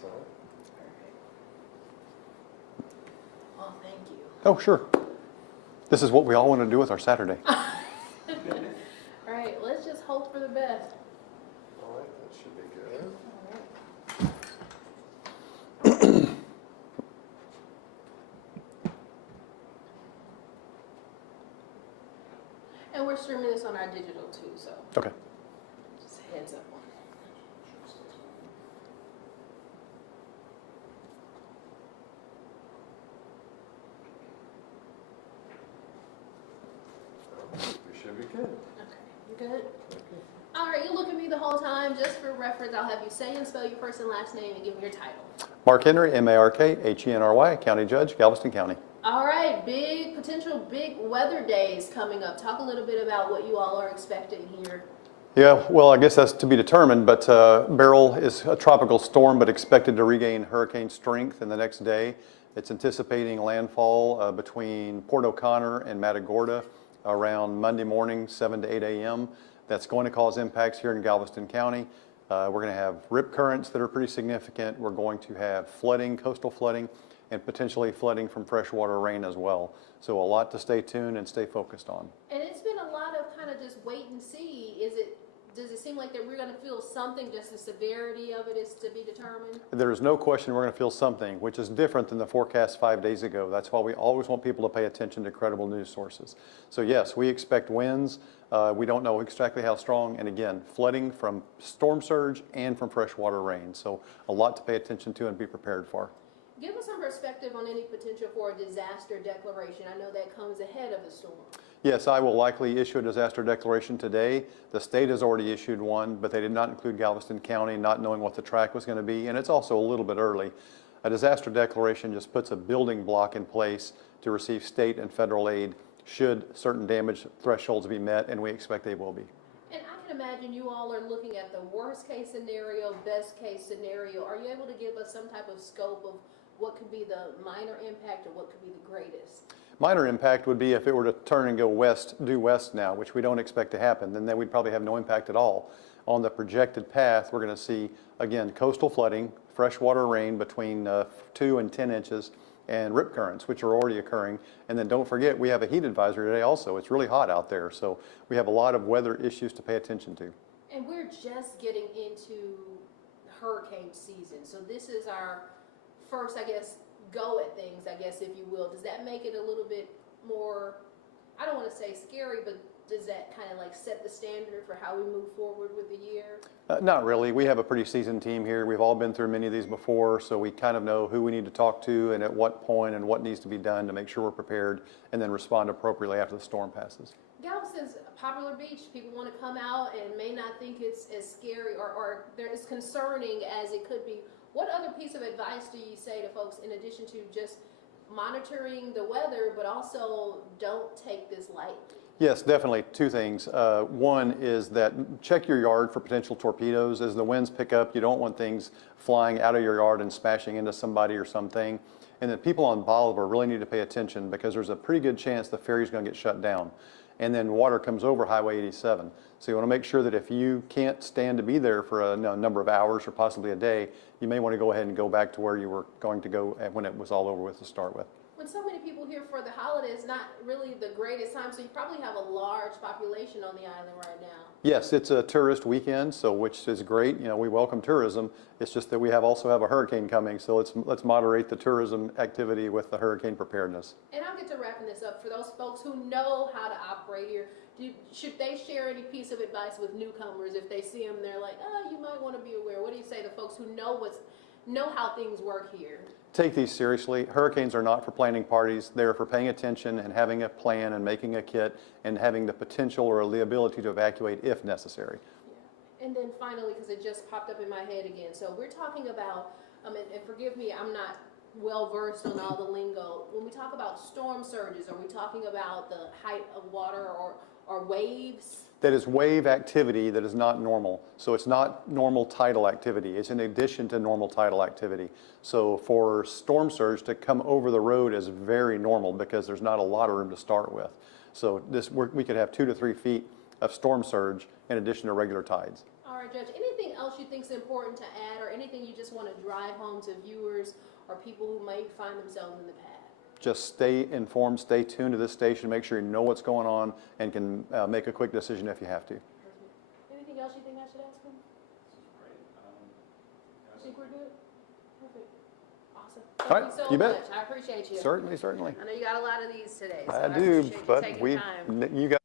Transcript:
sign. Oh, thank you. Oh, sure. This is what we all want to do with our Saturday. All right, let's just hope for the best. All right, that should be good. All right. And we're streaming this on our digital too, so Okay. just a heads up on We should be good. that. Okay, you good? All right, you look at me the whole time. Just for reference, I'll have you say and spell your first and last name and give me your title. Mark Henry, M-A-R-K-H-E-N-R-Y, County Judge, Galveston County. All right, potential big weather days coming up. Talk a little bit about what you all are expecting here. Yeah, well, I guess that's to be determined, but Beryl is a tropical storm, but expected to regain hurricane strength in the next day. It's anticipating landfall between Port O'Connor and Matagorda around Monday morning, 7 to 8 a.m. That's going to cause impacts here in Galveston County. We're going to have rip currents that are pretty significant. We're going to have flooding, coastal flooding, and potentially flooding from freshwater rain as well. So a lot to stay tuned and stay focused on. And it's been a lot of kind of just wait and see. Does it seem like that we're going to feel something, just the severity of it is to be determined? There is no question we're going to feel something, which is different than the forecast 5 days ago. That's why we always want people to pay attention to credible news sources. So yes, we expect winds. We don't know exactly how strong, and again, flooding from storm surge and from freshwater rain. So a lot to pay attention to and be prepared for. Give us some perspective on any potential for a disaster declaration. I know that comes ahead of the storm. Yes, I will likely issue a disaster declaration today. The state has already issued one, but they did not include Galveston County, not knowing what the track was going to be, and it's also a little bit early. A disaster declaration just puts a building block in place to receive state and federal aid should certain damage thresholds be met, and we expect they will be. And I can imagine you all are looking at the worst case scenario, best case scenario. Are you able to give us some type of scope of what could be the minor impact or what could be the greatest? Minor impact would be if it were to turn and go west, due west now, which we don't expect to happen, then we'd probably have no impact at all. On the projected path, we're going to see, again, coastal flooding, freshwater rain between 2 and 10 inches, and rip currents, which are already occurring. And then don't forget, we have a heat advisory today also. It's really hot out there, so we have a lot of weather issues to pay attention to. And we're just getting into hurricane season. So this is our first, I guess, go at things, I guess, if you will. Does that make it a little bit more, I don't want to say scary, but does that kind of like set the standard for how we move forward with the year? Not really. We have a pretty seasoned team here. We've all been through many of these before, so we kind of know who we need to talk to and at what point and what needs to be done to make sure we're prepared and then respond appropriately after the storm passes. Galveston's a popular beach. People want to come out and may not think it's as scary or they're as concerning as it could be. What other piece of advice do you say to folks in addition to just monitoring the weather, but also don't take this lightly? Yes, definitely. 2 things. One is that check your yard for potential torpedoes. As the winds pick up, you don't want things flying out of your yard and smashing into somebody or something. And then people on Bolivar really need to pay attention because there's a pretty good chance the ferry's going to get shut down. And then water comes over Highway 87. So you want to make sure that if you can't stand to be there for a number of hours or possibly a day, you may want to go ahead and go back to where you were going to go when it was all over with to start with. When so many people here for the holidays, not really the greatest time, so you probably have a large population on the island right now. Yes, it's a tourist weekend, so which is great. You know, we welcome tourism. It's just that we also have a hurricane coming, so let's moderate the tourism activity with the hurricane preparedness. And I'll get to wrapping this up. For those folks who know how to operate here, should they share any piece of advice with newcomers if they see them? They're like, oh, you might want to be aware. What do you say to folks who know how things work here? Take these seriously. Hurricanes are not for planning parties. They're for paying attention and having a plan and making a kit and having the potential or the ability to evacuate if necessary. Yeah. And then finally, because it just popped up in my head again, so we're talking about, and forgive me, I'm not well versed on all the lingo. When we talk about storm surges, are we talking about the height of water or waves? That is wave activity that is not normal. So it's not normal tidal activity. It's in addition to normal tidal activity. So for storm surge to come over the road is very normal because there's not a lot of room to start with. So we could have 2 to 3 feet of storm surge in addition to regular tides. All right, Judge, anything else you think is important to add or anything you just want to drive home to viewers or people who might find themselves in the path? Just stay informed, stay tuned to this station, make sure you know what's going on, and can make a quick decision if you have to. Anything else you think I should ask him? You think we're good? Perfect. Awesome. All Thank right, you so you much. bet. I appreciate you. Certainly, certainly. I know you got a lot of these today, so I do, appreciate you but taking time. you got